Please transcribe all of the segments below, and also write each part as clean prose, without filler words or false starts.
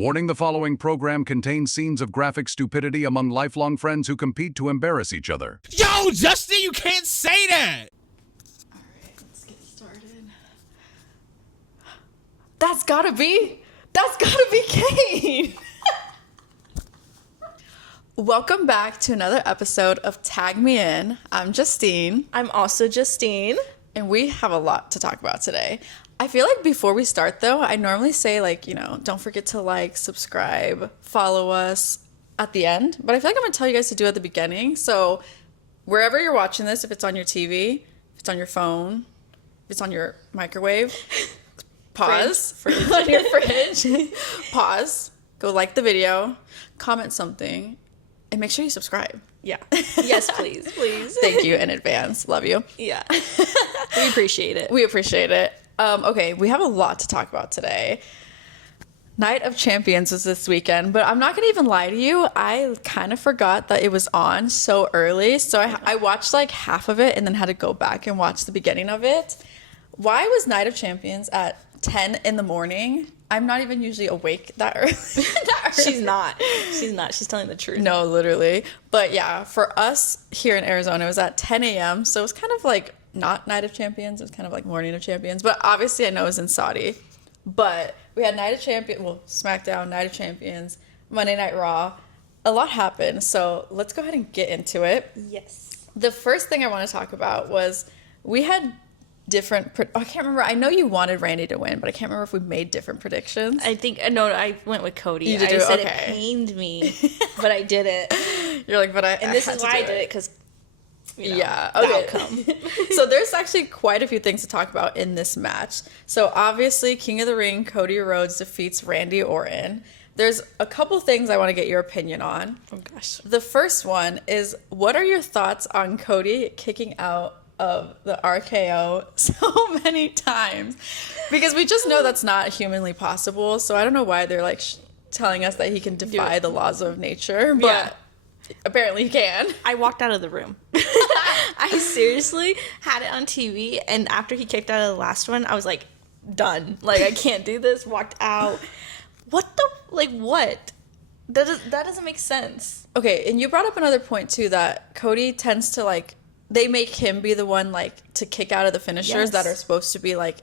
Warning: the following program contains scenes of graphic stupidity among lifelong friends who compete to embarrass each other. Yo, Justin, you can't say that! Alright, let's get started. That's gotta be Kane! Welcome back to another episode of Tag Me In. I'm Justine. I'm also Justine. And we have a lot to talk about today. I feel like before we start, though, I normally say, don't forget to like, subscribe, follow us at the end. But I feel like I'm going to tell you guys to do it at the beginning. So wherever you're watching this, if it's on your TV, if it's on your phone, if it's on your microwave, pause. Fridge. On your fridge, pause, go like the video, comment something, and make sure you subscribe. Yeah. Yes, please. Please. Thank you in advance. Love you. Yeah. We appreciate it. We appreciate it. Okay, we have a lot to talk about today. Night of Champions was this weekend, but I'm not going to even lie to you. I kind of forgot that it was on so early. So I watched like half of it and then had to go back and watch the beginning of it. Why was Night of Champions at 10 in the morning? I'm not even usually awake that early. She's not. She's telling the truth. No, literally. But yeah, for us here in Arizona, it was at 10 a.m. So it was kind of like not Night of Champions. It was kind of like Morning of Champions. But obviously I know it was in Saudi. But we had Night of Champions, SmackDown, Night of Champions, Monday Night Raw. A lot happened. So let's go ahead and get into it. Yes. The first thing I want to talk about was we had different I can't remember. I know you wanted Randy to win, but I can't remember if we made different predictions. I went with Cody. You did I said okay. It pained me, but I did it. You're like, but and this is why I did it, because yeah, okay. Outcome. So there's actually quite a few things to talk about in this match. So obviously, King of the Ring, Cody Rhodes defeats Randy Orton. There's a couple things I want to get your opinion on. Oh gosh. The first one is, what are your thoughts on Cody kicking out of the RKO so many times? Because we just know that's not humanly possible. So I don't know why they're like telling us that he can defy the laws of nature, but apparently he can. I walked out of the room. I seriously had it on TV, and after he kicked out of the last one, I was like, done. Like, I can't do this. Walked out. What? That doesn't make sense. Okay, and you brought up another point too, that Cody tends to like, they make him be the one like to kick out of the finishers that are supposed to be like,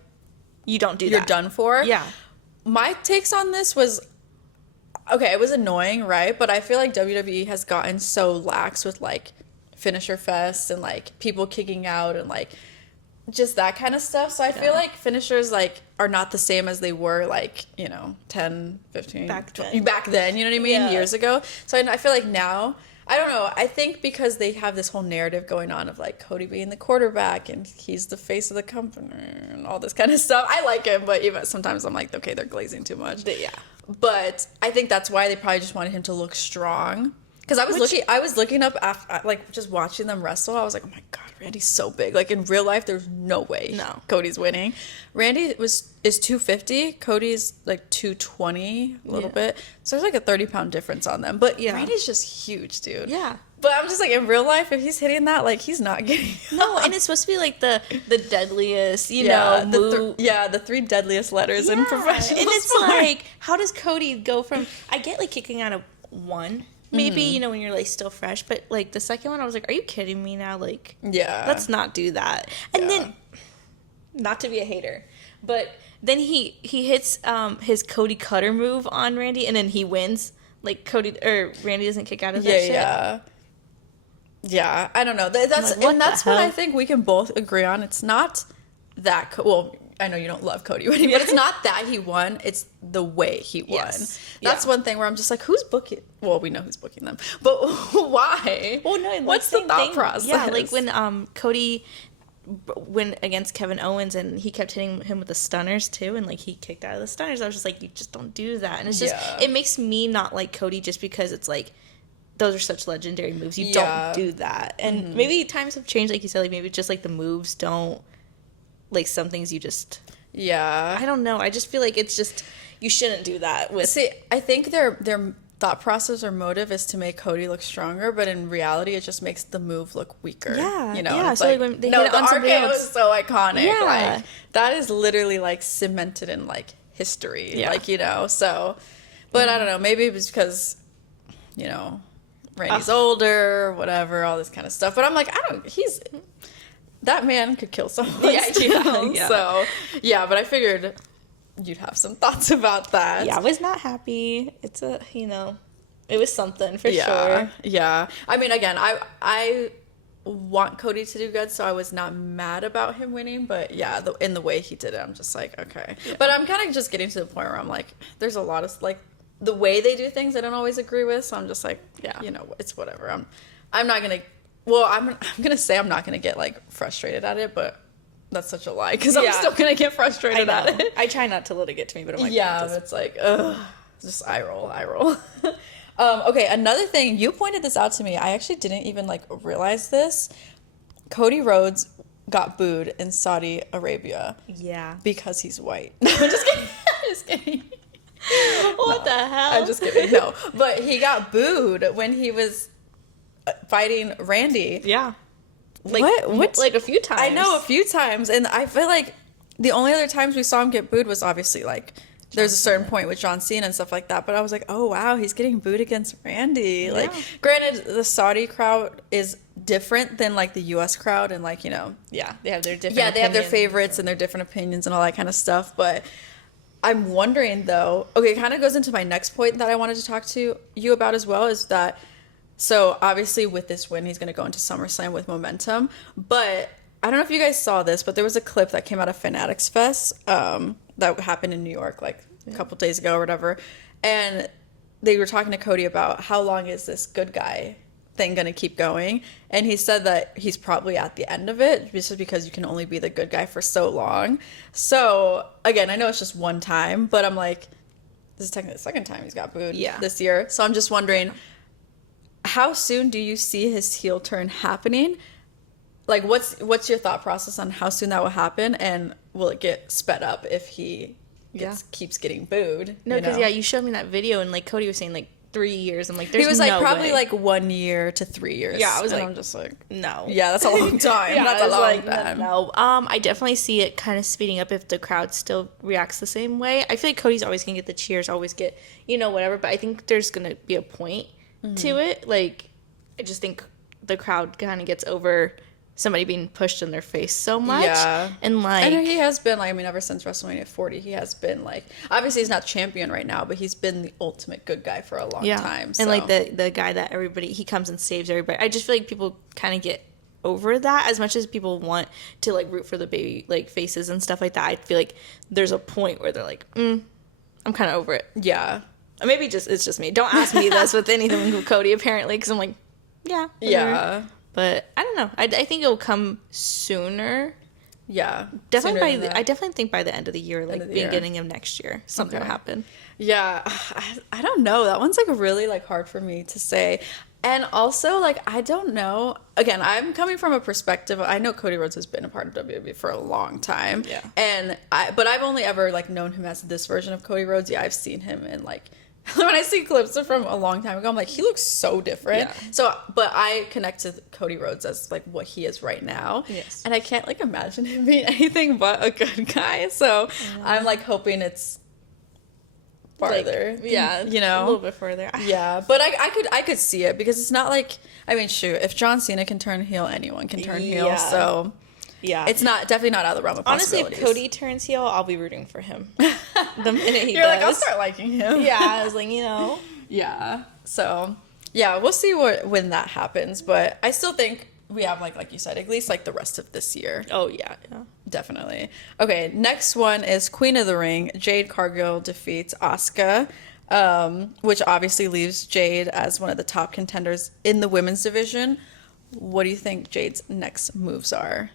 you don't do that. You're done for. Yeah. My takes on this was, okay, it was annoying, right? But I feel like WWE has gotten so lax with like finisher fest and like people kicking out and like just that kind of stuff. So I feel like finishers like are not the same as they were like, 10, 15, back 20, back then, you know what I mean? Yeah. Years ago. So I feel like now, I don't know. I think because they have this whole narrative going on of like Cody being the quarterback and he's the face of the company and all this kind of stuff. I like him, but even sometimes I'm like, okay, they're glazing too much. Yeah. But I think that's why they probably just wanted him to look strong. Because I was looking up after, like, just watching them wrestle. I was like, oh my god, Randy's so big. Like in real life, there's no way Cody's winning. Randy is 250. Cody's like 220 a little bit. So there's like a 30-pound difference on them. But Randy's just huge, dude. Yeah. But I'm just like, in real life, if he's hitting that, like, he's not getting No, and it's supposed to be like the deadliest, move. The three deadliest letters in professional And it's sport. like, how does Cody go from, I get like kicking out of one, maybe, when you're like still fresh, but like the second one, I was like, are you kidding me now? Like, let's not do that. And then, not to be a hater, but then he hits his Cody Cutter move on Randy, and then he wins. Like Randy doesn't kick out of that shit. Yeah, I don't know. That's what I think we can both agree on. It's not that well, I know you don't love Cody winning, but it's not that he won. It's the way he won. Yes. That's one thing where I'm just like, who's booking? Well, we know who's booking them, but why? Well, no. What's the thought process? Yeah, like when Cody went against Kevin Owens and he kept hitting him with the stunners too, and like he kicked out of the stunners. I was just like, you just don't do that, and it's just it makes me not like Cody just because it's like, those are such legendary moves. You don't do that. And maybe times have changed, like you said, like maybe just like the moves don't, like some things you just, I don't know. I just feel like it's just, you shouldn't do that with. See, I think their thought process or motive is to make Cody look stronger, but in reality, it just makes the move look weaker. Yeah, you know. yeah. It's So like, when they no, hit the it on somebody RKO else, is so iconic. Yeah. Like that is literally like cemented in like history. Yeah. Like, you know. So, But I don't know. Maybe it was because, Randy's older, whatever, all this kind of stuff. But I'm like, that man could kill someone. Yeah. So, yeah, but I figured you'd have some thoughts about that. Yeah, I was not happy. It's it was something for sure. Yeah. I mean, again, I want Cody to do good, so I was not mad about him winning. But yeah, in the way he did it, I'm just like, okay. Yeah. But I'm kind of just getting to the point where I'm like, there's a lot of, like, the way they do things I don't always agree with. So I'm just like, yeah, it's whatever. I'm not going to, I'm going to say I'm not going to get, like, frustrated at it, but that's such a lie because I'm still going to get frustrated at it. I try not to let it get to me, but I'm like, but it's like, ugh, just eye roll. Okay, another thing, you pointed this out to me. I actually didn't even, like, realize this. Cody Rhodes got booed in Saudi Arabia. Yeah. Because he's white. No, I'm just kidding. I'm just kidding. What the hell? I'm just kidding. No. But he got booed when he was fighting Randy. Yeah. Like, what? Like a few times. I know, a few times. And I feel like the only other times we saw him get booed was obviously, like, there's a certain point with John Cena and stuff like that. But I was like, oh, wow, he's getting booed against Randy. Yeah. Like, granted, the Saudi crowd is different than, like, the U.S. crowd. And, like, Yeah, they have their different they have their favorites and their different opinions and all that kind of stuff. But I'm wondering, though, okay, it kind of goes into my next point that I wanted to talk to you about as well, is that, so obviously with this win, he's going to go into SummerSlam with momentum. But I don't know if you guys saw this, but there was a clip that came out of Fanatics Fest that happened in New York, like, a couple days ago or whatever. And they were talking to Cody about how long is this good guy thing going to keep going. And he said that he's probably at the end of it, just because you can only be the good guy for so long. So, again, I know it's just one time, but I'm like, this is technically the second time he's got booed this year. So I'm just wondering, how soon do you see his heel turn happening? Like, what's your thought process on how soon that will happen, and will it get sped up if he keeps getting booed? No, because you showed me that video, and like Cody was saying, like 3 years. I'm like, there's he was like no probably way. like 1 year to 3 years. Yeah, I was and like, I'm just like, no. Yeah, that's a long time. That's a long time. No. I definitely see it kind of speeding up if the crowd still reacts the same way. I feel like Cody's always gonna get the cheers, always get whatever. But I think there's gonna be a point to it. Like, I just think the crowd kind of gets over somebody being pushed in their face so much. Yeah. And like, I know he has been, like, I mean, ever since WrestleMania 40, he has been, like, obviously he's not champion right now, but he's been the ultimate good guy for a long time. So. And like the guy that he comes and saves everybody. I just feel like people kind of get over that. As much as people want to, like, root for the baby, like, faces and stuff like that, I feel like there's a point where they're like, I'm kind of over it. Yeah. Or maybe it's just me. Don't ask me this with anything with Cody, apparently, because I'm like, yeah. Whatever. Yeah. But I don't know. I think it will come sooner. Yeah, definitely. I definitely think by the end of the year, like beginning of next year, something will happen. Yeah, I don't know. That one's like really like hard for me to say. And also, like, I don't know. Again, I'm coming from a perspective. I know Cody Rhodes has been a part of WWE for a long time. Yeah. But I've only ever like known him as this version of Cody Rhodes. Yeah, I've seen him in like. When I see clips from a long time ago, I'm like, he looks so different. Yeah. So, but I connect to Cody Rhodes as like what he is right now. Yes. And I can't like imagine him being anything but a good guy. So I'm like hoping it's farther. Like, yeah. You know? A little bit further. Yeah. But I could see it because it's not like, I mean, shoot, if John Cena can turn heel, anyone can turn heel. So yeah, it's definitely not out of the realm of possibilities. Honestly, if Cody turns heel, I'll be rooting for him. The minute he You're does. like, I'll start liking him. Yeah, I was like, Yeah. So, yeah, we'll see when that happens. But I still think we have, like you said, at least, like, the rest of this year. Oh, yeah. Definitely. Okay, next one is Queen of the Ring. Jade Cargill defeats Asuka, which obviously leaves Jade as one of the top contenders in the women's division. What do you think Jade's next moves are?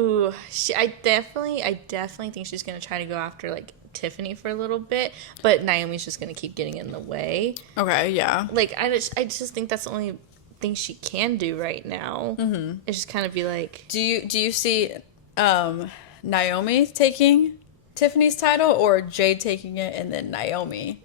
Ooh, I definitely think she's gonna try to go after like Tiffany for a little bit, but Naomi's just gonna keep getting in the way. Okay, yeah. Like I just think that's the only thing she can do right now. Mm-hmm. It's just kind of be like, do you see Naomi taking Tiffany's title or Jade taking it and then Naomi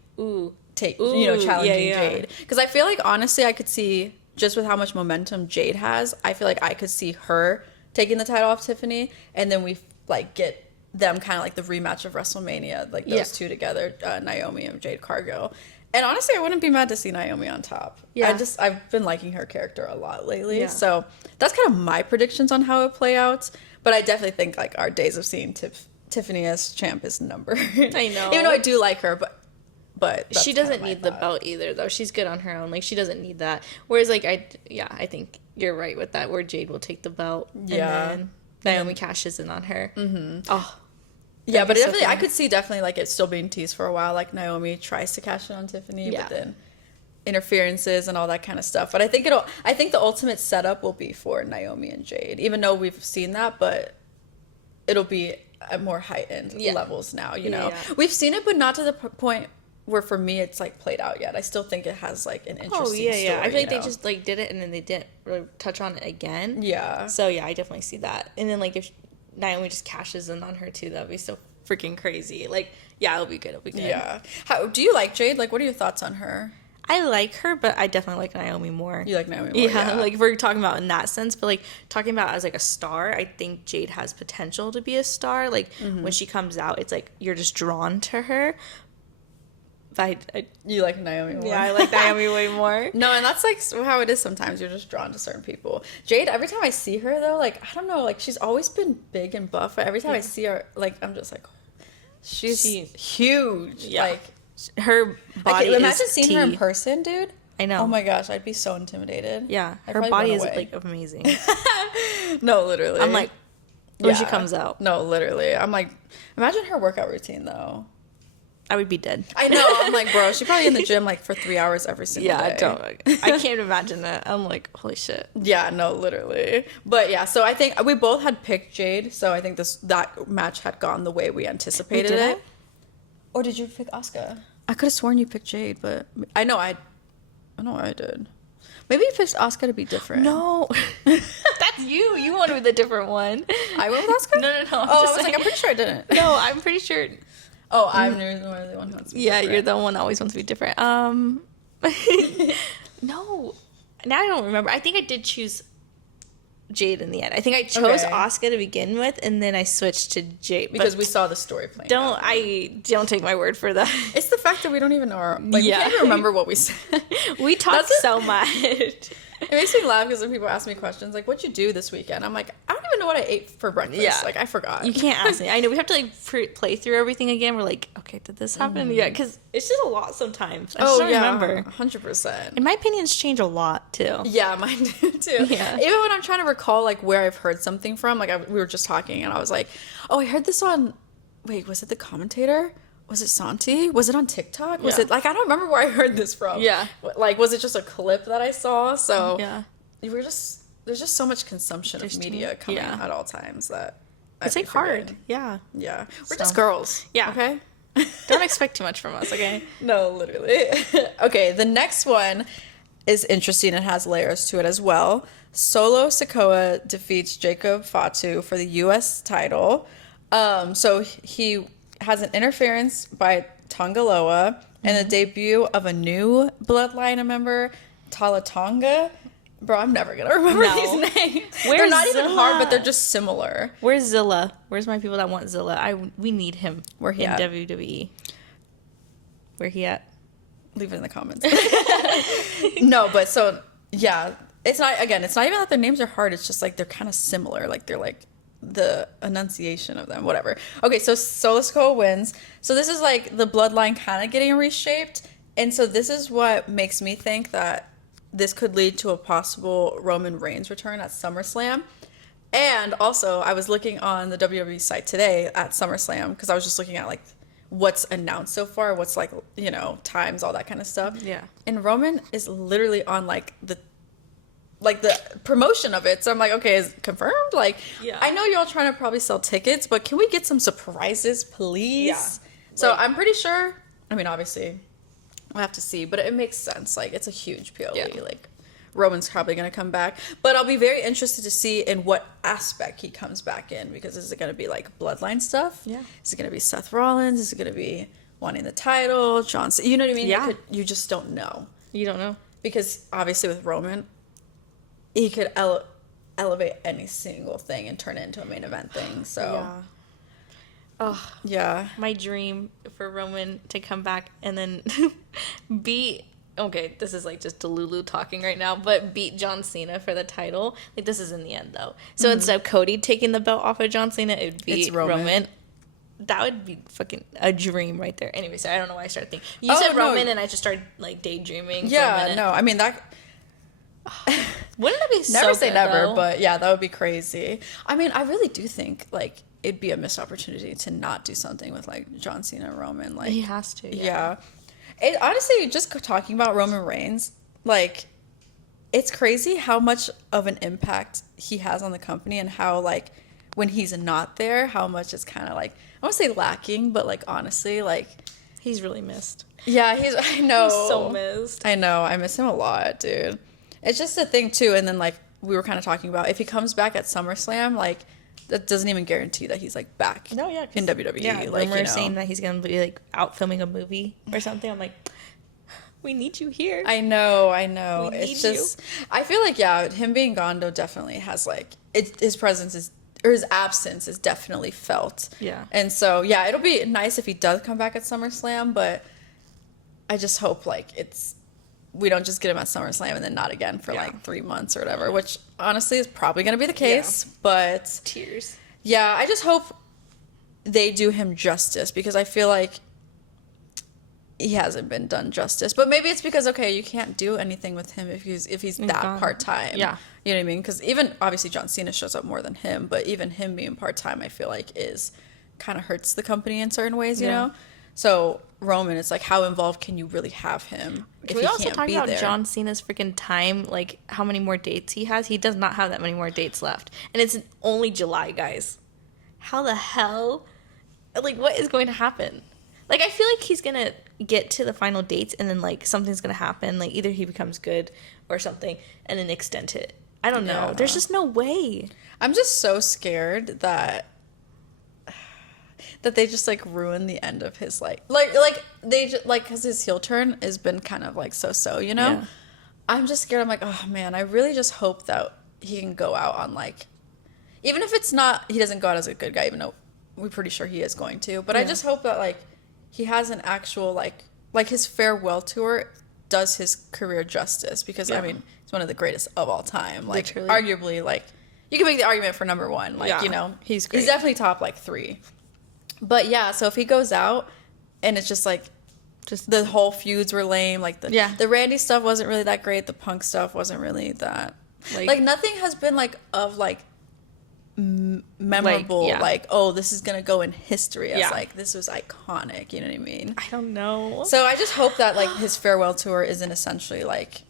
challenging Jade? Because I feel like honestly I could see, just with how much momentum Jade has, I feel like I could see her taking the title off Tiffany, and then we like get them kind of like the rematch of WrestleMania, like those two together, Naomi and Jade Cargill. And honestly, I wouldn't be mad to see Naomi on top. Yeah. I've been liking her character a lot lately. Yeah. So that's kind of my predictions on how it play out. But I definitely think like our days of seeing Tiffany as champ is numbered. I know. Even though I do like her, but she doesn't need the belt either, though. She's good on her own. Like, she doesn't need that. Whereas, like, I think you're right with that, where Jade will take the belt. Yeah. And then Naomi cashes in on her. Mm-hmm. Oh. Yeah, but definitely, I could see definitely, like, it still being teased for a while. Like, Naomi tries to cash in on Tiffany, but then interferences and all that kind of stuff. But I think the ultimate setup will be for Naomi and Jade, even though we've seen that, but it'll be at more heightened levels now, you know? Yeah. We've seen it, but not to the point where for me it's like played out yet. I still think it has like an interesting story. I feel like they just like did it and then they didn't really touch on it again. Yeah. So yeah, I definitely see that. And then like if Naomi just cashes in on her too, that'd be so freaking crazy. Like, yeah, it'll be good. It'll be good. Yeah. How do you like Jade? Like, what are your thoughts on her? I like her, but I definitely like Naomi more. You like Naomi more? Yeah, like if we're talking about in that sense, but like talking about as like a star, I think Jade has potential to be a star. Like when she comes out, it's like you're just drawn to her. You like Naomi more. Yeah, I like Naomi way more. No, and that's like how it is sometimes. You're just drawn to certain people. Jade, every time I see her though, like, I don't know, like she's always been big and buff, but every time I see her, like, I'm just like, she's huge. Yeah. Like, her body is imagine seeing her in person, dude. I know. Oh my gosh, I'd be so intimidated. Yeah, her body is like amazing. No, literally. I'm like, when she comes out. No, literally. I'm like, imagine her workout routine though. I would be dead. I know. I'm like, bro, she's probably in the gym like for 3 hours every single day. I can't imagine that. I'm like, holy shit. Yeah, no, literally. But yeah, so I think we both had picked Jade, so I think that match had gone the way we anticipated it. Or did you pick Asuka? I could have sworn you picked Jade, but I know I did. Maybe you picked Asuka to be different. No. That's you. You wanted the different one. I went with Asuka? No. I was like, I'm pretty sure I didn't. No, I'm pretty sure. Oh, I'm the one who wants to be different. You're the one that always wants to be different. No. Now I don't remember. I think I did choose Jade in the end. I think I chose Asuka to begin with, and then I switched to Jade. Because we saw the story playing out. Don't take my word for that. It's the fact that we don't even know we can't even remember what we said. We talked so much. It makes me laugh because when people ask me questions like, "What'd you do this weekend?" I'm like, I don't even know what I ate for breakfast. Yeah. Like, I forgot. You can't ask me. I know we have to like play through everything again. We're like, okay, did this happen? Yeah, because it's just a lot sometimes. I just don't remember. 100%. And my opinions change a lot too. Yeah, mine do too. Yeah. Even when I'm trying to recall like where I've heard something from, like we were just talking, and I was like, oh, I heard this on. Wait, was it the commentator? Was it Santi? Was it on TikTok? Was it like, I don't remember where I heard this from. Yeah. Like, was it just a clip that I saw? So there's just so much consumption of media coming at all times that it's like hard. Yeah. Yeah. We're just girls. Yeah. Okay. Don't expect too much from us. Okay. No, literally. Okay. The next one is interesting. It has layers to it as well. Solo Sikoa defeats Jacob Fatu for the U.S. title. So he has an interference by Tongaloa and the debut of a new Bloodline member, Talatonga. Bro, I'm never going to remember these names. They're not even hard, but they're just similar. Where's Zilla? Where's my people that want Zilla? We need him. Where he at? WWE. Where he at? Leave it in the comments. No, but so, yeah. It's not even that their names are hard. It's just like they're kind of similar. Like they're like the enunciation of them, whatever. Okay, so Solo Sikoa wins. So this is like the Bloodline kind of getting reshaped. And so this is what makes me think that this could lead to a possible Roman Reigns return at SummerSlam. And also, I was looking on the WWE site today at SummerSlam because I was just looking at like what's announced so far, what's like, you know, times, all that kind of stuff. Yeah. And Roman is literally on like the promotion of it. So I'm like, okay, is it confirmed? Like, I know y'all trying to probably sell tickets, but can we get some surprises, please? Yeah. So I'm pretty sure, I mean, obviously, we'll have to see, but it makes sense. Like, it's a huge PLE. Yeah. Like, Roman's probably going to come back. But I'll be very interested to see in what aspect he comes back in, because is it going to be, like, Bloodline stuff? Yeah. Is it going to be Seth Rollins? Is it going to be wanting the title? John Cena? You know what I mean? Yeah. You just don't know. You don't know. Because, obviously, with Roman, he could elevate any single thing and turn it into a main event thing. So, Oh, Yeah. my dream for Roman to come back and then beat. Okay, this is like just Delulu talking right now, but beat John Cena for the title. Like, this is in the end, though. So instead of Cody taking the belt off of John Cena, it would be Roman. That would be fucking a dream right there. Anyway, so I don't know why I started thinking. You said Roman, and I just started, like, daydreaming for a minute. No, I mean, that... Wouldn't that be so Never say good, never, though? but yeah, that would be crazy. I mean, I really do think, like, it'd be a missed opportunity to not do something with, like, John Cena and Roman. Like, He has to, yeah. It, honestly, just talking about Roman Reigns, like, it's crazy how much of an impact he has on the company and how, like, when he's not there, how much it's kind of, like, I won't say lacking, but, like, honestly, like... He's really missed. Yeah, I know. He's so missed. I know. I miss him a lot, dude. It's just a thing, too. And then, like, we were kind of talking about, if he comes back at SummerSlam, like, that doesn't even guarantee that he's, like, back in WWE. Yeah, like, rumors saying that he's going to be, like, out filming a movie or something. I'm like, we need you here. I know. We It's need just, I feel like, yeah, him being gone, though, definitely has, like, his presence is, or his absence is definitely felt. Yeah. And so, yeah, it'll be nice if he does come back at SummerSlam, but I just hope, like, we don't just get him at SummerSlam and then not again for, like, 3 months or whatever, which honestly is probably going to be the case. Yeah. But Tears. yeah, I just hope they do him justice because I feel like he hasn't been done justice. But maybe it's because, okay, you can't do anything with him if he's that part-time. Yeah. You know what I mean? Because even, obviously, John Cena shows up more than him, but even him being part-time, I feel like kind of hurts the company in certain ways, you know? So, Roman, it's like, how involved can you really have him if he can't be there? Can we also talk about John Cena's freaking time, like, how many more dates he has? He does not have that many more dates left. And it's only July, guys. How the hell? Like, what is going to happen? Like, I feel like he's going to get to the final dates and then, like, something's going to happen. Like, either he becomes good or something and then extend it. I don't know. There's just no way. I'm just so scared that they just, like, ruin the end of his, like they just, like, because his heel turn has been kind of, like, so, you know? Yeah. I'm just scared. I'm like, oh, man, I really just hope that he can go out on, like, even if it's not, he doesn't go out as a good guy, even though we're pretty sure he is going to. But I just hope that, like, he has an actual, like his farewell tour does his career justice. Because, I mean, he's one of the greatest of all time. Like, literally. Arguably, like, you can make the argument for number one. Like, you know, he's great. He's definitely top, like, 3. But, yeah, so if he goes out and it's just, like, just the whole feuds were lame. Like, the Randy stuff wasn't really that great. The Punk stuff wasn't really that. Like nothing has been, like, of, like, memorable, like, oh, this is gonna go in history as like, this was iconic, you know what I mean? I don't know. So I just hope that, like, his farewell tour isn't essentially like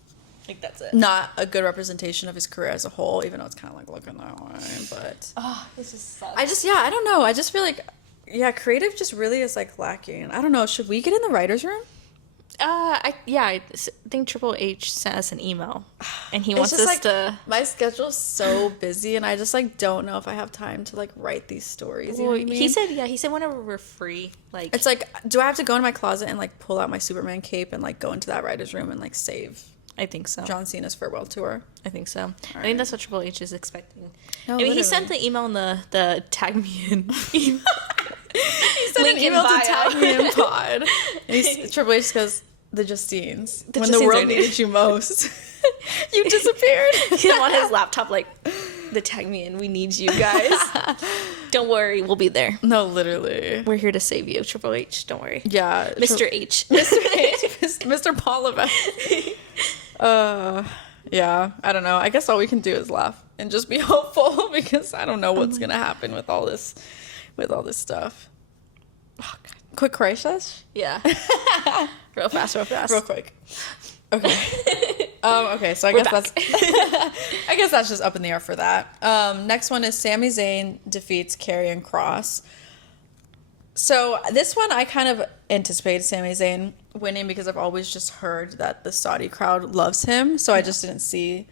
that's it, not a good representation of his career as a whole, even though it's kind of like looking that way. But this just sucks. I don't know, I just feel like creative just really is, like, lacking. I don't know, should we get in the writer's room? I think Triple H sent us an email, and he wants us to. My schedule's so busy, and I just, like, don't know if I have time to, like, write these stories. You know what I mean? He said whenever we're free, like, it's like, do I have to go into my closet and, like, pull out my Superman cape and, like, go into that writer's room and, like, save? I think so. John Cena's farewell tour. I think so. I think that's what Triple H is expecting. No, I mean, he sent the email in the tag me in. He sent an email to tag me in pod. And Triple H goes, the Justines. When the world needed you most, you disappeared. He on his laptop, like, the tag me in. We need you guys. Don't worry, we'll be there. No, literally. We're here to save you, Triple H. Don't worry. Yeah. Mr. H. Mr. Pollivet. Yeah, I don't know. I guess all we can do is laugh and just be hopeful because I don't know what's gonna happen with all this stuff. Oh, God. Quick crisis? Yeah. Real fast. Real quick. Okay. Okay, so I guess that's just up in the air for that. Next one is Sami Zayn defeats Karrion Kross. So this one I kind of anticipated Sami Zayn winning because I've always just heard that the Saudi crowd loves him. So I just didn't see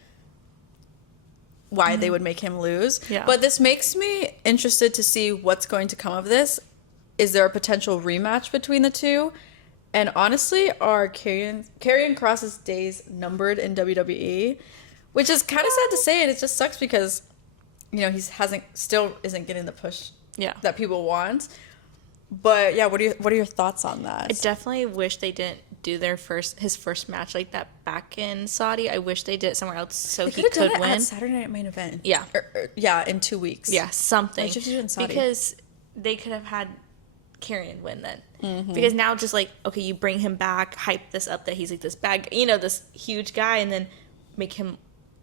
why they would make him lose. Yeah. But this makes me interested to see what's going to come of this. Is there a potential rematch between the two? And honestly, are Karrion Kross's days numbered in WWE? Which is kind of sad to say, and it just sucks because, you know, still isn't getting the push that people want. But yeah, what are your thoughts on that? I definitely wish they didn't do his first match like that back in Saudi. I wish they did it somewhere else so he could win. At Saturday Night Main Event. Yeah. Yeah, in 2 weeks. Yeah, something. Why'd you have to do it in Saudi? Because they could have had Karrion win then. Because now just like, okay, you bring him back, hype this up that he's like this bad, this huge guy, and then make him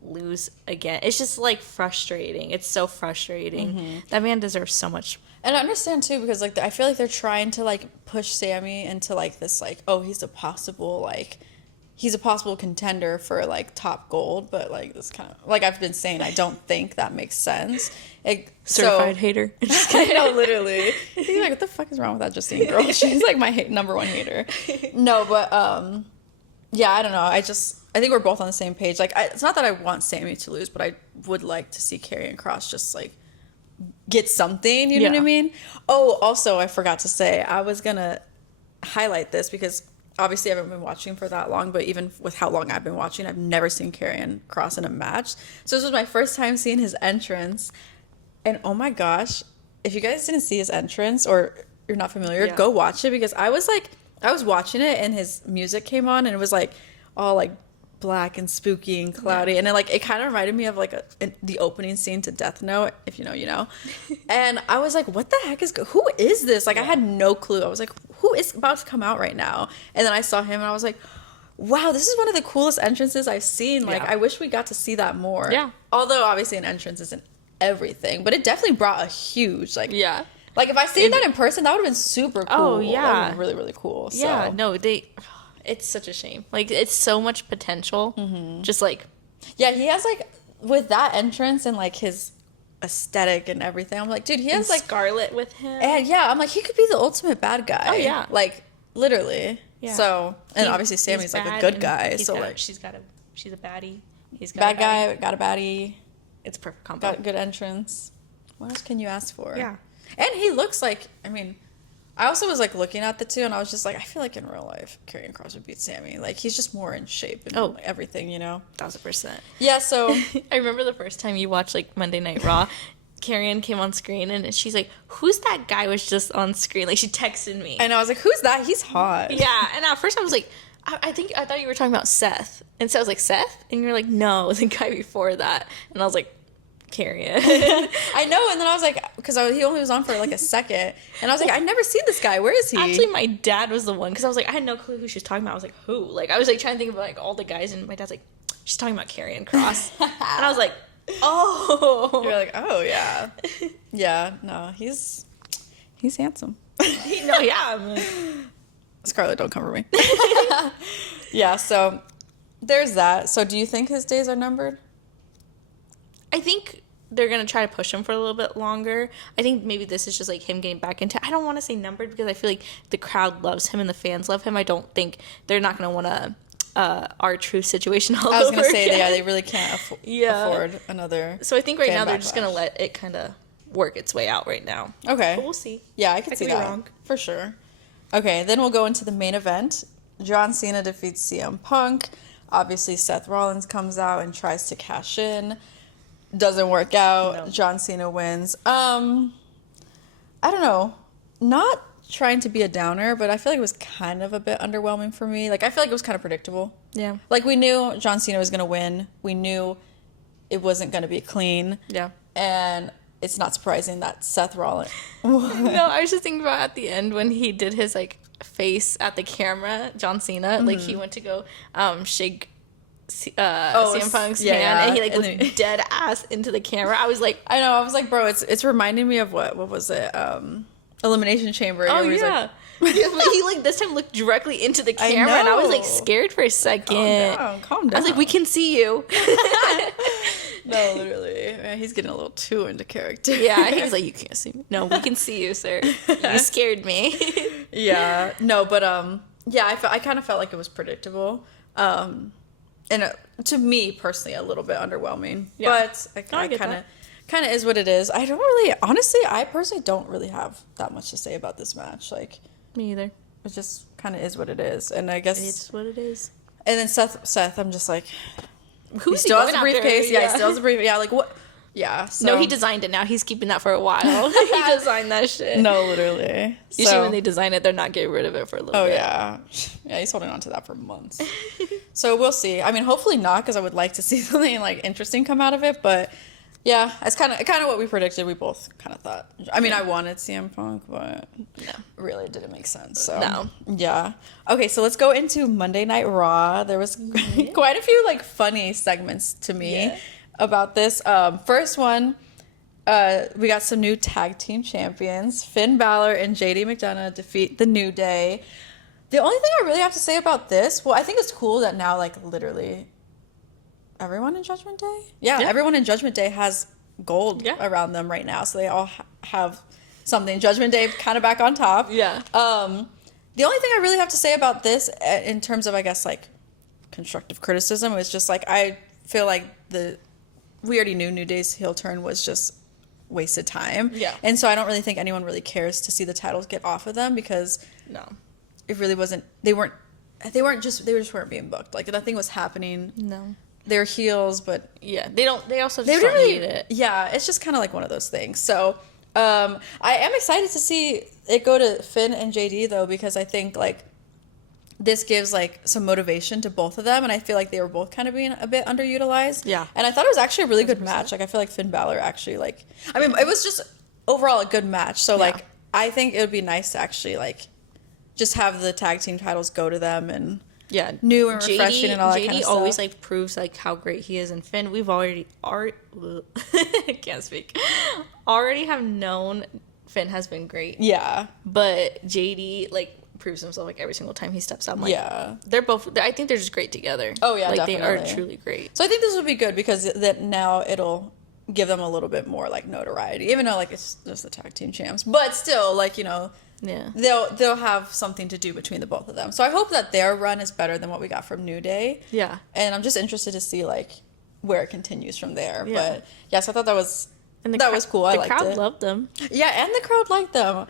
lose again. It's just like frustrating. It's so frustrating. That man deserves so much. And I understand too, because like I feel like they're trying to like push Sami into like this like, oh, he's a possible contender for like top gold, but like this kind of like I've been saying, I don't think that makes sense. Certified hater. I know, literally. He's like, what the fuck is wrong with that Justine girl? She's like my number one hater. No, but yeah, I don't know. I think we're both on the same page. Like, it's not that I want Sami to lose, but I would like to see Karrion Kross just like get something. You know what I mean? Oh, also, I forgot to say, I was gonna highlight this because obviously I haven't been watching for that long, but even with how long I've been watching, I've never seen Karrion Kross in a match. So this was my first time seeing his entrance. And oh my gosh, if you guys didn't see his entrance or you're not familiar, go watch it, because I was watching it and his music came on and it was like all like black and spooky and cloudy, and then like it kind of reminded me of like the opening scene to Death Note, if you know, you know. And I was like, what the heck who is this? Like I had no clue. I was like, who is about to come out right now? And then I saw him and I was like, wow, this is one of the coolest entrances I've seen. Like I wish we got to see that more. Yeah. Although obviously an entrance isn't everything, but it definitely brought a huge like like if I seen that in person, that would have been super cool. Oh yeah, that would have been really, really cool. Yeah, so. No, it's such a shame. Like it's so much potential. Just like he has like with that entrance and like his aesthetic and everything. I'm like, dude, he has like Scarlet with him. And yeah, I'm like, he could be the ultimate bad guy. Oh yeah, like literally. Yeah. So and obviously Sammy's like a good guy. So like she's a baddie. He's got bad guy, got a baddie. It's a perfect combo. Got good entrance. What else can you ask for? Yeah. And he looks like, I mean, I also was like looking at the two and I was just like, I feel like in real life, Karrion Kross would beat Sami. Like he's just more in shape and everything, you know? 1000%. Yeah, so. I remember the first time you watched like Monday Night Raw, Karrion came on screen and she's like, who's that guy was just on screen? Like she texted me. And I was like, who's that? He's hot. Yeah. And at first I was like, I thought you were talking about Seth. And so I was like, Seth? And you're like, no, the guy before that. And I was like, Karrion. I know, and then I was like, because he only was on for like a second, and I was like, I've never seen this guy. Where is he? Actually, my dad was the one, because I was like, I had no clue who she was talking about. I was like, who? Like, I was like trying to think of like all the guys, and my dad's like, she's talking about Karrion Kross, and I was like, oh. You're like, oh yeah, yeah. No, he's handsome. No, yeah. Scarlett, don't come for me. Yeah. So there's that. So do you think his days are numbered? I think they're going to try to push him for a little bit longer. I think maybe this is just like him getting back into, I don't want to say numbered because I feel like the crowd loves him and the fans love him. I don't think they're not going to want to R-Truth situation all over again. I was going to say, they really can't afford another. So I think right now they're just going to let it kind of work its way out right now. Okay. But we'll see. Yeah, I could see that. Wrong. For sure. Okay, then we'll go into the main event. John Cena defeats CM Punk. Obviously, Seth Rollins comes out and tries to cash in. Doesn't work out. No. John Cena wins. I don't know. Not trying to be a downer, but I feel like it was kind of a bit underwhelming for me. Like, I feel like it was kind of predictable. Yeah. Like, we knew John Cena was going to win. We knew it wasn't going to be clean. Yeah. And it's not surprising that Seth Rollins... No, I was just thinking about at the end when he did his, like, face at the camera, John Cena. Like, he went to go shake... CM Punk's hand, and he like looked dead ass into the camera. I was like, bro, it's reminding me of what was it? Elimination Chamber. Oh yeah. Like, he like this time looked directly into the camera, and I was like scared for a second. Calm down. I was like, we can see you. No, literally, man, he's getting a little too into character. Yeah, he was like, you can't see me. No, we can see you, sir. You scared me. Yeah, no, but yeah, I kind of felt like it was predictable. And to me personally, a little bit underwhelming. Yeah. But I kind of is what it is. I don't really, honestly, I personally don't really have that much to say about this match. Like, me either. It just kind of is what it is, and I guess it's what it is. And then Seth, I'm just like, he still has a briefcase. Yeah, he still has a briefcase. Yeah, like Yeah. So. No, he designed it. Now he's keeping that for a while. He designed that shit. No, literally. Usually when they design it, they're not getting rid of it for a little bit. Oh, yeah. Yeah, he's holding on to that for months. So we'll see. I mean, hopefully not, because I would like to see something, like, interesting come out of it. But, yeah, it's kind of what we predicted. We both kind of thought. I mean, I wanted CM Punk, but really it didn't make sense. So, no. Yeah. Okay, so let's go into Monday Night Raw. There was quite a few, like, funny segments to me about this. First one, we got some new tag team champions. Finn Balor and JD McDonough defeat the New Day. The only thing I really have to say about this, well, I think it's cool that now, like, literally everyone in Judgment Day? Yeah, everyone in Judgment Day has gold around them right now. So they all have something. Judgment Day kind of back on top. Yeah. The only thing I really have to say about this in terms of, I guess, like, constructive criticism is just, like, I feel like we already knew New Day's heel turn was just wasted time. Yeah. And so I don't really think anyone really cares to see the titles get off of them because it really wasn't, they just weren't being booked. Like, nothing was happening. No. They're heels, but yeah, they also just don't need it. Yeah, it's just kind of like one of those things. So I am excited to see it go to Finn and JD though, because I think like this gives like some motivation to both of them, and I feel like they were both kind of being a bit underutilized. Yeah, and I thought it was actually a really good match. Like I feel like Finn Balor actually like, I mean, it was just overall a good match. So like I think it would be nice to actually like just have the tag team titles go to them and. Yeah, new and refreshing and all that kind of stuff. JD always like proves like how great he is, and Finn, we've already can't speak. Already have known Finn has been great. Yeah, but JD like proves himself like every single time he steps out. Like, they're both. I think they're just great together. Oh yeah, like definitely. They are truly great. So I think this will be good because that now it'll give them a little bit more like notoriety, even though like it's just the tag team champs, but still like you know. Yeah, they'll have something to do between the both of them. So I hope that their run is better than what we got from New Day. Yeah, and I'm just interested to see like where it continues from there. Yeah. But yes, I thought that was was cool. I liked it. The crowd loved them. Yeah, and the crowd liked them.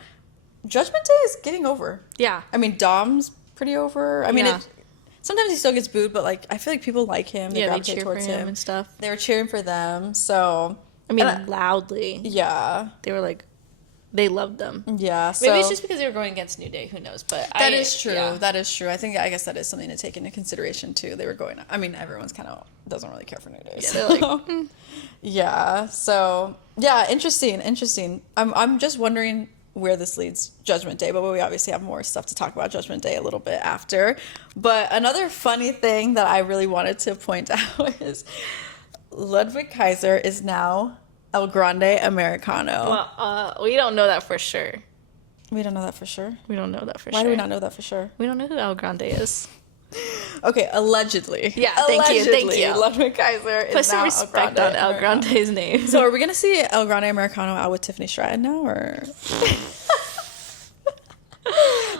Judgment Day is getting over. Yeah, I mean Dom's pretty over. I mean, sometimes he still gets booed, but like I feel like people like him. They cheer towards him and stuff. They were cheering for them. So I mean, loudly. Yeah, they were like. They loved them. Yeah. So maybe it's just because they were going against New Day. Who knows? But that is true. Yeah. That is true. I guess that is something to take into consideration too. They were going. I mean, everyone's kind of doesn't really care for New Day. Yeah. So. They're like, yeah. So yeah, interesting. I'm just wondering where this leads Judgment Day, but we obviously have more stuff to talk about Judgment Day a little bit after. But another funny thing that I really wanted to point out is Ludwig Kaiser is now El Grande Americano. Well, we don't know that for sure. We don't know that for sure? We don't know that for sure. Why do we not know that for sure? We don't know who El Grande is. Okay, allegedly. Yeah, thank you. Ludwig Kaiser is put some respect on El Grande's name. So are we going to see El Grande Americano out with Tiffany Stratton now, or...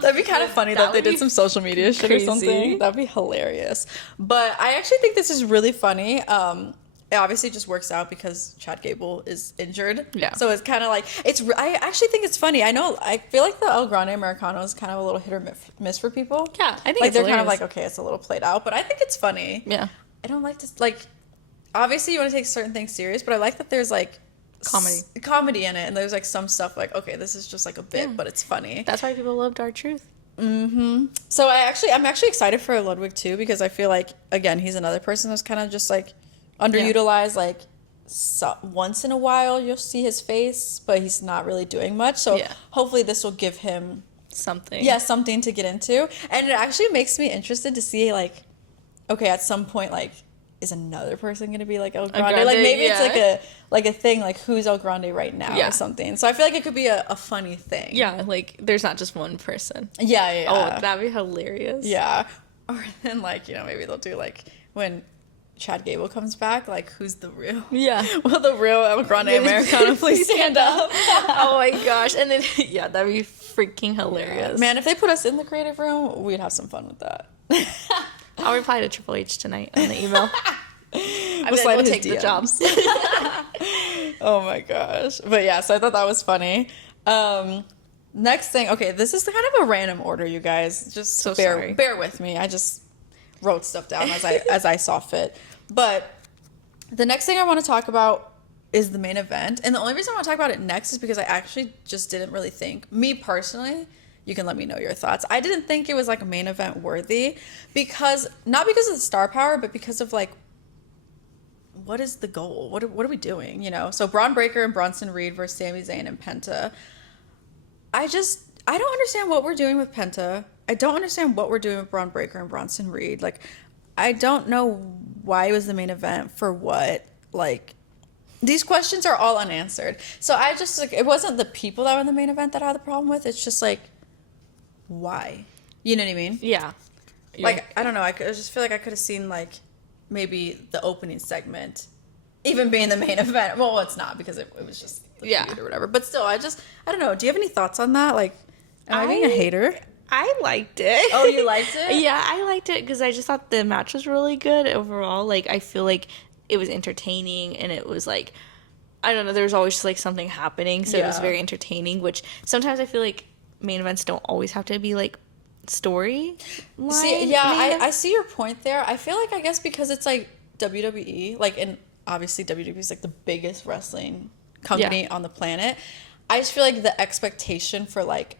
That'd be kind of funny that they did some social media shit or something. That'd be hilarious. But I actually think this is really funny. It obviously just works out because Chad Gable is injured. Yeah. So it's kind of like, I actually think it's funny. I feel like the El Grande Americano is kind of a little hit or miss for people. Yeah, I think like it's they're hilarious. kind of like, okay, it's a little played out, but I think it's funny. Yeah. I don't like to, like, obviously you want to take certain things serious, but I like that there's like comedy in it, and there's like some stuff like, okay, this is just like a bit, but it's funny. That's why people loved R-Truth. Mm-hmm. So I'm actually excited for Ludwig too, because I feel like, again, he's another person that's kind of just like underutilized. Like once in a while you'll see his face, but he's not really doing much. So hopefully this will give him something. Yeah, something to get into. And it actually makes me interested to see like, okay, at some point, like, is another person going to be like El Grande? Like maybe it's like a thing, like who's El Grande right now or something. So I feel like it could be a funny thing. Yeah, like there's not just one person. Yeah. Oh, that'd be hilarious. Yeah. Or then like, you know, maybe they'll do like when Chad Gable comes back, like who's the real? Yeah. Well, the real El Grande Americano, please stand up. Oh my gosh. And then, that'd be freaking hilarious. Man, if they put us in the creative room, we'd have some fun with that. I'll reply to Triple H tonight on the email. We'll take the jobs. Oh my gosh. But yeah, so I thought that was funny. Next thing, okay, this is kind of a random order, you guys. Just bear with me. I just wrote stuff down as I saw fit. But the next thing I want to talk about is the main event. And the only reason I want to talk about it next is because I actually just didn't really think, me personally, you can let me know your thoughts. I didn't think it was like a main event worthy because, not because of the star power, but because of like, what is the goal? What are we doing? You know? So Braun Breaker and Bronson Reed versus Sami Zayn and Penta. I don't understand what we're doing with Penta. I don't understand what we're doing with Braun Breaker and Bronson Reed. Like, I don't know why it was the main event for what. Like, these questions are all unanswered. So I just, like, it wasn't the people that were in the main event that I had the problem with. It's just like, why? You know what I mean? Yeah. Like, I don't know. I just feel like I could have seen, like, maybe the opening segment even being the main event. Well, it's not because it was just the feud or whatever. But still, I don't know. Do you have any thoughts on that? Like, am I being a hater? I liked it. Oh, you liked it? Yeah, I liked it because I just thought the match was really good overall. Like, I feel like it was entertaining and it was like, I don't know, there was always just like something happening. So it was very entertaining, which sometimes I feel like main events don't always have to be like story line. See, yeah, I see your point there. I feel like, I guess because it's like WWE, like, and obviously WWE is like the biggest wrestling company on the planet. I just feel like the expectation for like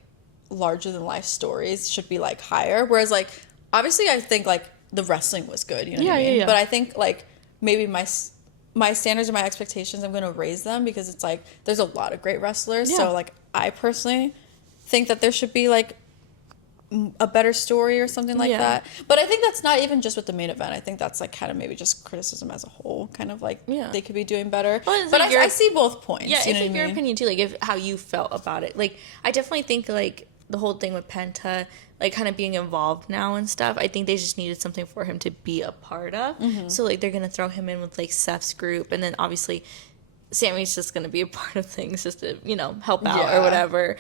larger than life stories should be like higher. Whereas like, obviously I think like the wrestling was good, you know what I mean? But I think like maybe my standards and my expectations, I'm going to raise them because it's like, there's a lot of great wrestlers. So like, I personally think that there should be like a better story or something like that. But I think that's not even just with the main event. I think that's like kind of maybe just criticism as a whole, kind of like they could be doing better. Well, but like I see both points. Yeah, you know it's like your opinion too, like if how you felt about it. Like I definitely think like the whole thing with Penta, like kind of being involved now and stuff, I think they just needed something for him to be a part of. So like they're gonna throw him in with like Seth's group, and then obviously Sammy's just gonna be a part of things just to, you know, help out or whatever.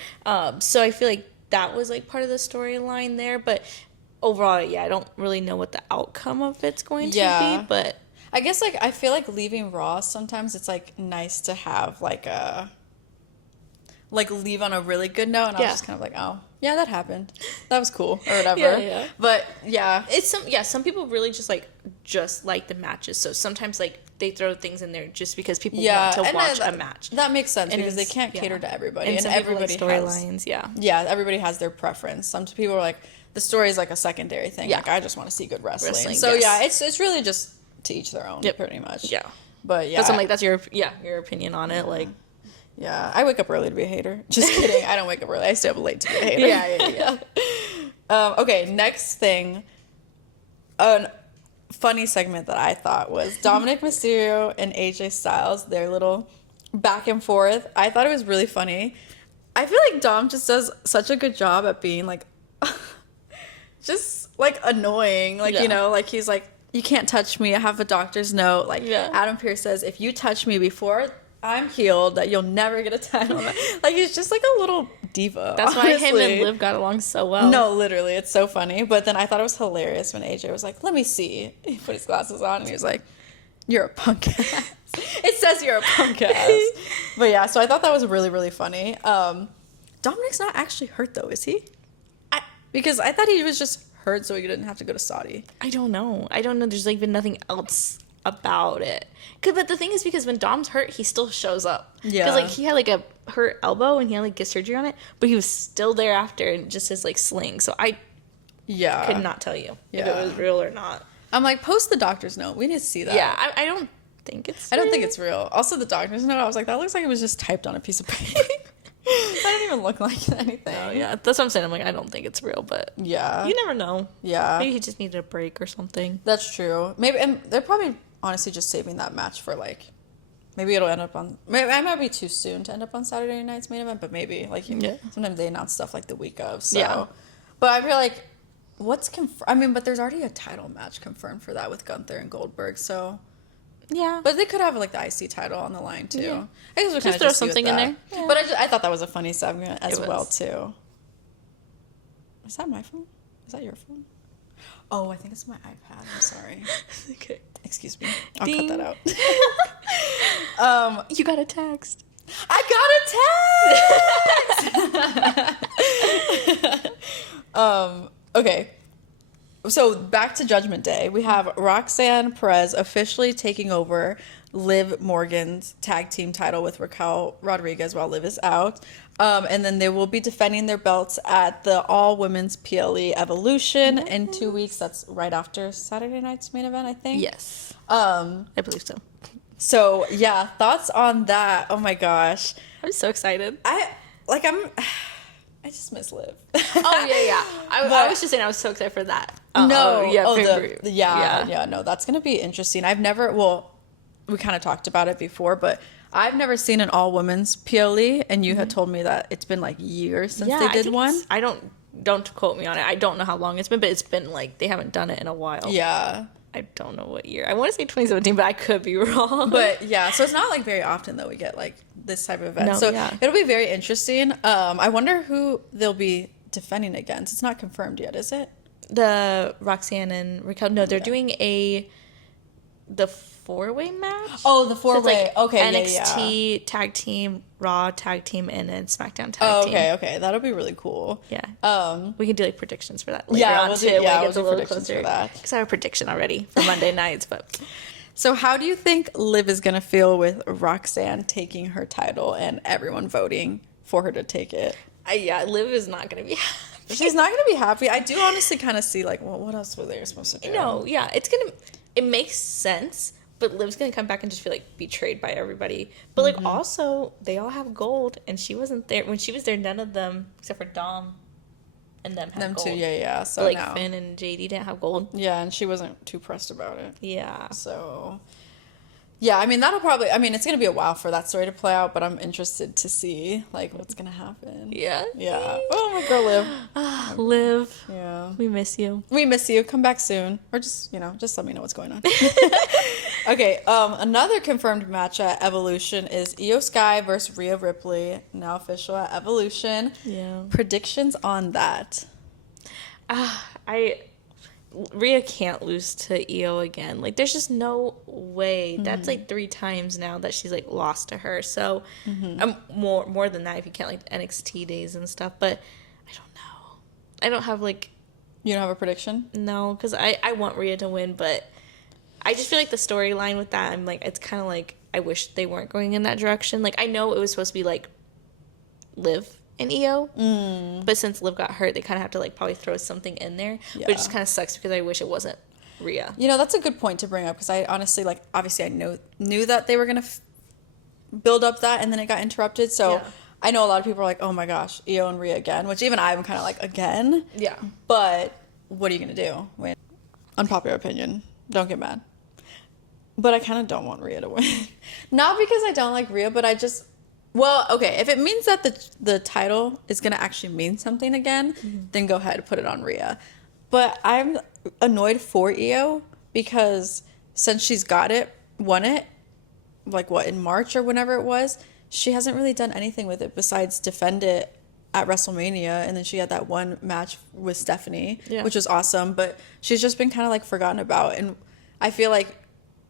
So I feel like that was like part of the storyline there, but overall, I don't really know what the outcome of it's going to be. But I guess like I feel like leaving Raw, sometimes it's like nice to have like a leave on a really good note, and I was just kind of like, oh yeah, that happened, that was cool or whatever. But it's some people really just like the matches, so sometimes like they throw things in there just because people want to watch a match. That makes sense, because they can't cater to everybody, and everybody storylines. Everybody has their preference. Some people are like, the story is like a secondary thing. Like, I just want to see good wrestling. So it's really just to each their own, pretty much. But that's I'm like, that's your opinion on it. Like, I wake up early to be a hater. Just kidding. I don't wake up early. I stay up late to be a hater. Okay, next thing. A funny segment that I thought was Dominic Mysterio and AJ Styles, their little back and forth. I thought it was really funny. I feel like Dom just does such a good job at being like, just like annoying. Like, you know, like he's like, you can't touch me. I have a doctor's note. Like Adam Pearce says, if you touch me before I'm healed, that you'll never get a title. Like, he's just like a little diva. That's why him and Liv got along so well. No, literally, it's so funny. But then I thought it was hilarious when AJ was like, let me see. He put his glasses on and he was like, you're a punk ass. It says you're a punk ass. But yeah, so I thought that was really, really funny. Dominic's not actually hurt though, is he? Because I thought he was just hurt so he didn't have to go to Saudi. I don't know. There's like been nothing else about it. But the thing is, because when Dom's hurt, he still shows up. Because like he had like a hurt elbow and he had like get surgery on it, but he was still there after and just his like sling. So I could not tell you if it was real or not. I'm like, post the doctor's note. We need to see that. Yeah, I don't think it's real. I don't think it's real. Also, the doctor's note, I was like, that looks like it was just typed on a piece of paper. That didn't even look like anything. Oh, yeah, that's what I'm saying. I'm like, I don't think it's real, but you never know. Maybe he just needed a break or something. That's true. Maybe, and they're probably honestly just saving that match for like, maybe it'll end up on, maybe I might be too soon to end up on Saturday night's main event, but maybe like sometimes they announce stuff like the week of. So but I feel like but there's already a title match confirmed for that with Gunther and Goldberg, so but they could have like the IC title on the line too. I guess we just throw something in there. But I thought that was a funny segment as well too. Is that my phone? Is that your phone? Oh, I think it's my iPad. I'm sorry. Okay. Excuse me. I'll cut that out. You got a text. I got a text! Okay. So back to Judgment Day. We have Roxanne Perez officially taking over Liv Morgan's tag team title with Raquel Rodriguez while Liv is out. And then they will be defending their belts at the all-women's PLE Evolution in 2 weeks. That's right after Saturday night's main event, I think. Yes. I believe so. So, yeah, thoughts on that? Oh, my gosh. I'm so excited. I just miss Liv. Oh, yeah. I was just saying I was so excited for that. No. Yeah. No, that's going to be interesting. We kind of talked about it before, but I've never seen an all-women's PLE, and you had told me that it's been like years since they did one. I don't quote me on it. I don't know how long it's been, but it's been like they haven't done it in a while. Yeah. I don't know what year. I want to say 2017, but I could be wrong. But yeah, so it's not like very often that we get like this type of event. No, so yeah. it'll be very interesting. I wonder who they'll be defending against. It's not confirmed yet, is it? The Roxanne and Raquel. No, they're doing the 4-way match. Oh, the 4-way. So it's like okay, NXT tag team, Raw tag team, and then SmackDown tag team. Okay. That'll be really cool. Yeah. We can do like predictions for that later on too. We'll do predictions for that. Because I have a prediction already for Monday nights, but. So how do you think Liv is going to feel with Roxanne taking her title and everyone voting for her to take it? Liv is not going to be happy. She's not going to be happy. I do honestly kind of see like, well, what else were they supposed to do? No, yeah. It makes sense, but Liv's going to come back and just feel like betrayed by everybody. But like also, they all have gold and she wasn't there. When she was there, none of them, except for Dom and them had gold. Them too, yeah. So but, like now. Finn and JD didn't have gold. Yeah, and she wasn't too pressed about it. Yeah. So, yeah, I mean, it's going to be a while for that story to play out, but I'm interested to see, like, what's going to happen. Yeah. Yeah. Oh, my girl, Liv. Liv. Yeah. We miss you. We miss you. Come back soon. Or just let me know what's going on. Okay, another confirmed match at Evolution is Io Sky versus Rhea Ripley, now official at Evolution. Yeah. Predictions on that? Rhea can't lose to Io again. Like, there's just no way. That's like 3 times now that she's like lost to her. So, more than that if you count like NXT days and stuff. But I don't know. I don't have like. You don't have a prediction? No, because I want Rhea to win, but I just feel like the storyline with that, I'm like, it's kind of like I wish they weren't going in that direction. Like, I know it was supposed to be like Liv and Io, but since Liv got hurt, they kind of have to like probably throw something in there. Yeah. But it just kind of sucks because I wish it wasn't Rhea. That's a good point to bring up because I honestly obviously I knew that they were gonna build up that and then it got interrupted. So Yeah. I know a lot of people are like, oh my gosh, Io and Rhea again, which even I'm kind of like again. Yeah. But what are you gonna do? Wait, unpopular opinion. Don't get mad. But I kind of don't want Rhea to win. Not because I don't like Rhea, but I just. Well, okay, if it means that the title is going to actually mean something again, then go ahead and put it on Rhea. But I'm annoyed for Io because since she's won it, like what, in March or whenever it was, she hasn't really done anything with it besides defend it at WrestleMania. And then she had that one match with Stephanie, which was awesome. But she's just been kind of like forgotten about. And I feel like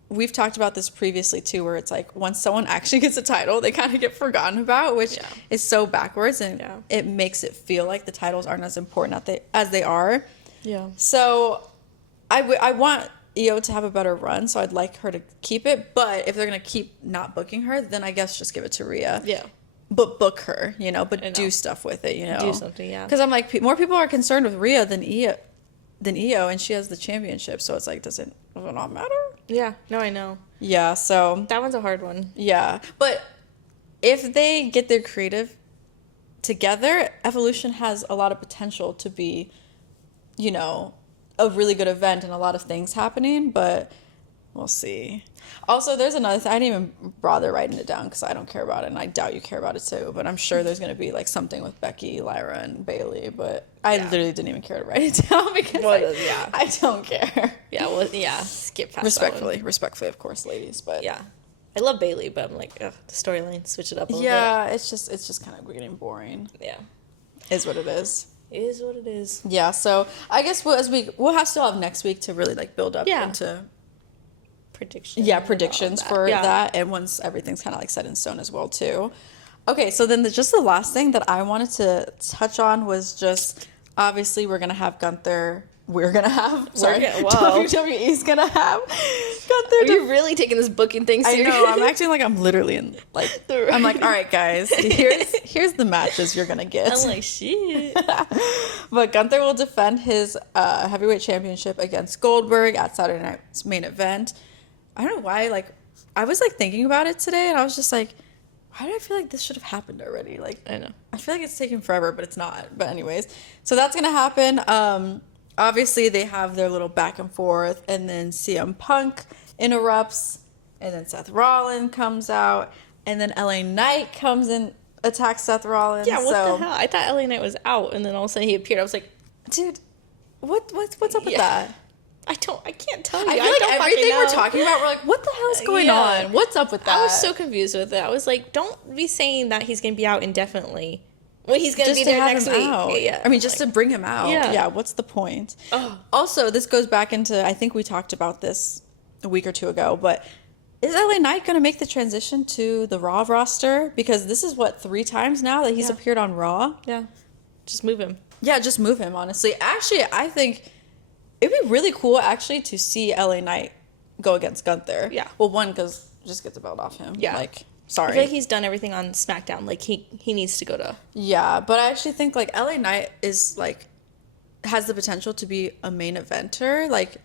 we've talked about this previously too, where it's like once someone actually gets a title, they kind of get forgotten about, which is so backwards, and it makes it feel like the titles aren't as important as they are. Yeah. So I want Io to have a better run, so I'd like her to keep it. But if they're gonna keep not booking her, then I guess just give it to Rhea. Yeah. But book her, but do stuff with it, Do something, yeah. Because I'm like, more people are concerned with Rhea than Io, and she has the championship, so it's like, does it not matter? Yeah, no, I know. Yeah, so that one's a hard one. Yeah, but if they get their creative together, Evolution has a lot of potential to be, a really good event and a lot of things happening, but we'll see. Also, there's another thing. I didn't even bother writing it down because I don't care about it, and I doubt you care about it too, but I'm sure there's going to be like something with Becky, Lyra, and Bailey, but I literally didn't even care to write it down because I don't care. Skip past Respectfully, of course, ladies, but yeah. I love Bailey, but I'm like, ugh, the storyline, switch it up a little bit. Yeah, it's just kind of getting boring. Yeah. Is what it is. It is what it is. Yeah, so I guess we'll still have next week to really like build up into predictions for that, and once everything's kind of like set in stone as well too. Okay, so then just the last thing that I wanted to touch on was just obviously we're gonna have Gunther we're gonna have. Sorry, gonna- whoa. WWE's gonna have. Are you really taking this booking thing I serious? know. I'm acting like I'm literally in like. I'm like, all right, guys. Here's the matches you're gonna get. I'm like, shit. But Gunther will defend his heavyweight championship against Goldberg at Saturday Night's main event. I don't know why. Like, I was like thinking about it today, and I was just like, why do I feel like this should have happened already? Like, I know. I feel like it's taking forever, but it's not. But anyways, so that's gonna happen. Obviously, they have their little back and forth, and then CM Punk interrupts, and then Seth Rollins comes out, and then LA Knight comes and attacks Seth Rollins. Yeah, what the hell? I thought LA Knight was out, and then all of a sudden he appeared. I was like, dude, what's up with that? I can't tell you. I feel like don't everything fucking we're know. talking about, we're like, what the hell's going Yeah. on? What's up with that? I was so confused with it. I was like, don't be saying that he's going to be out indefinitely when he's going to just be to there have next him week. out. Yeah, I mean, just to bring him out. Yeah. Yeah, what's the point? Oh. Also, this goes back into, I think we talked about this a week or two ago, but is LA Knight going to make the transition to the Raw roster? Because this is, 3 times now that he's appeared on Raw? Yeah. Just move him. Yeah, just move him, honestly. Actually, I think it'd be really cool, actually, to see LA Knight go against Gunther. Yeah. Well, one, because just get the belt off him. Yeah. Like, I sorry. feel like he's done everything on SmackDown. Like, he needs to go to... Yeah, but I actually think, like, LA Knight is, like, has the potential to be a main eventer, like,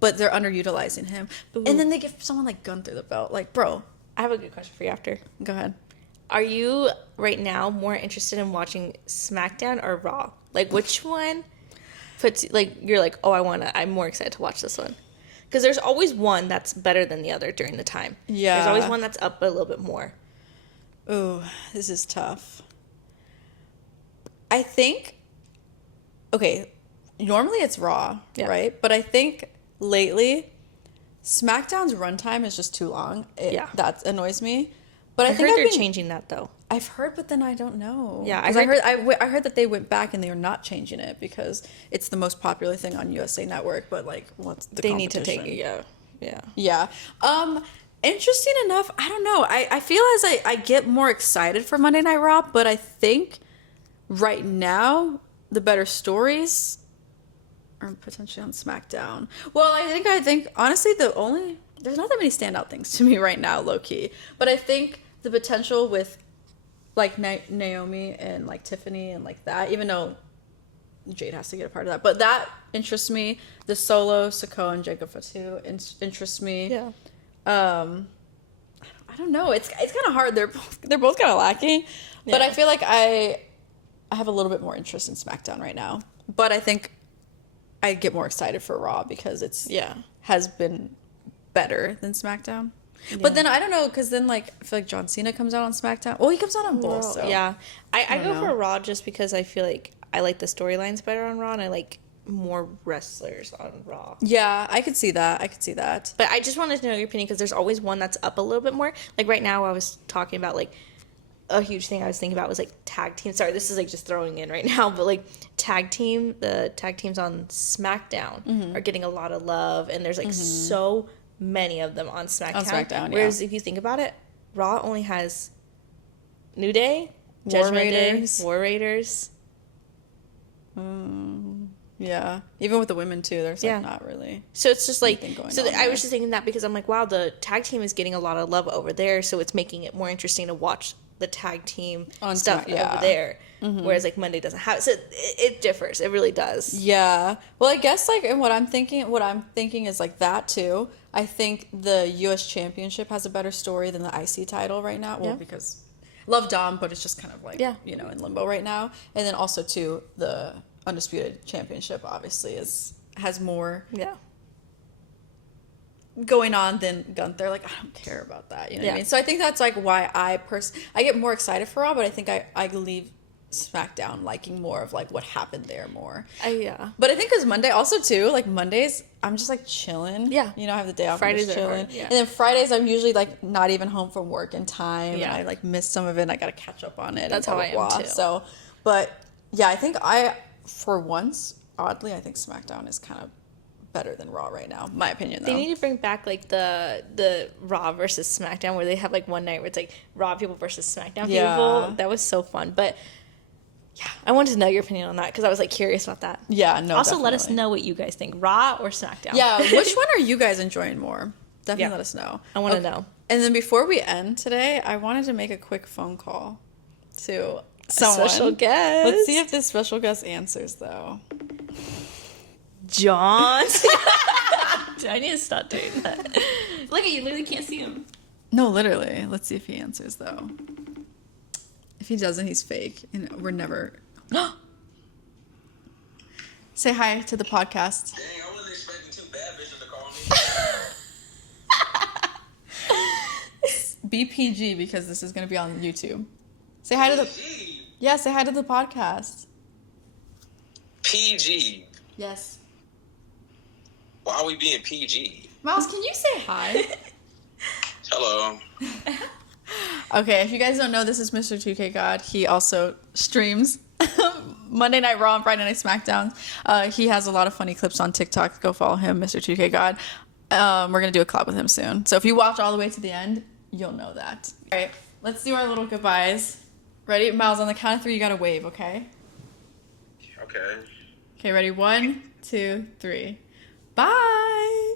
but they're underutilizing him. Ooh. And then they give someone like Gunther the belt. Like, bro, I have a good question for you after. go ahead. Are you, right now, more interested in watching SmackDown or Raw? Like, which one puts... Like, you're like, oh, I'm more excited to watch this one. Because there's always one that's better than the other during the time. Yeah. There's always one that's up a little bit more. Ooh, this is tough. I think, okay, normally it's Raw, Yeah. right? But I think lately, SmackDown's runtime is just too long. Yeah. That annoys me. But I I think heard I've they're been, changing that, though. I've heard, but then I don't know. Yeah, 'Cause I heard that they went back and they are not changing it because it's the most popular thing on USA Network. But like, what's the They need to take competition? it, yeah. Yeah. Interesting enough, I don't know. I feel as I get more excited for Monday Night Raw, but I think right now the better stories are potentially on SmackDown. Well, I think honestly there's not that many standout things to me right now, low key. But I think the potential with like Naomi and like Tiffany and like that, even though Jade has to get a part of that, but that interests me. The Solo, Sikoa, and Jacob Fatu interests me. Yeah. I don't know. It's kind of hard. They're both kind of lacking, but I feel like I have a little bit more interest in SmackDown right now. But I think I get more excited for Raw because has been better than SmackDown. Yeah. But then I don't know, because then like I feel like John Cena comes out on SmackDown. Well, he comes out on both. So. Yeah, I go know. for Raw just because I feel like I like the storylines better on Raw, and I like more wrestlers on Raw. Yeah, I could see that. But I just wanted to know your opinion because there's always one that's up a little bit more. Like right now, I was talking about like a huge thing I was thinking about was like tag team. Sorry, this is like just throwing in right now, but like the tag teams on SmackDown are getting a lot of love, and there's like so many of them on SmackDown. Whereas if you think about it, Raw only has New Day, Judgment Day, War Raiders. Yeah, even with the women too, there's like not really. So it's just like I was just thinking that because I'm like, wow, the tag team is getting a lot of love over there, so it's making it more interesting to watch the tag team on stuff over there. Whereas like Monday doesn't have it. So it differs. It really does. Yeah. Well, I guess like and what I'm thinking is like that too. I think the US Championship has a better story than the IC title right now. Well, because love Dom, but it's just kind of like in limbo right now. And then also too the Undisputed Championship obviously has more going on than Gunther. Like, I don't care about that, you know what I mean? So I think that's like why I get more excited for Raw, but I think I leave SmackDown liking more of like what happened there more. But I think because Monday also too, like Mondays I'm just like chilling. I have the day off. Fridays I'm just chilling. are hard, and then Fridays I'm usually like not even home from work in time. And I like miss some of it and I gotta catch up on it. That's how I am too. So but yeah, I think for once, oddly, I think SmackDown is kind of better than Raw right now. My opinion, though. They need to bring back like the Raw versus SmackDown where they have like one night where it's like Raw people versus SmackDown people. That was so fun. But I wanted to know your opinion on that because I was like curious about that. Yeah, no. Also, let us definitely. know what you guys think, Raw or SmackDown. Yeah, which one are you guys enjoying more? Definitely Yeah. let us know. I want to know. And then before we end today, I wanted to make a quick phone call to someone. Special guest. Let's see if this special guest answers, though. John. I need to stop doing that. Look at you, literally can't see him. No, literally. Let's see if he answers, though. If he doesn't, he's fake. And we're never... Say hi to the podcast. Dang, I wasn't expecting two bad bitches to call me. Be PG because this is going to be on YouTube. Say hi to the... PG. Yeah, say hi to the podcast. PG. Yes. Why are we being PG? Miles, can you say hi? Hello. Okay, if you guys don't know, this is Mr. 2K God. He also streams Monday Night Raw and Friday Night SmackDown. He has a lot of funny clips on TikTok. Go follow him, Mr. 2K God. We're going to do a collab with him soon. So if you watch all the way to the end, you'll know that. All right, let's do our little goodbyes. Ready? Miles, on the count of 3, you got to wave, okay? Okay. Okay, ready? 1, 2, 3. Bye!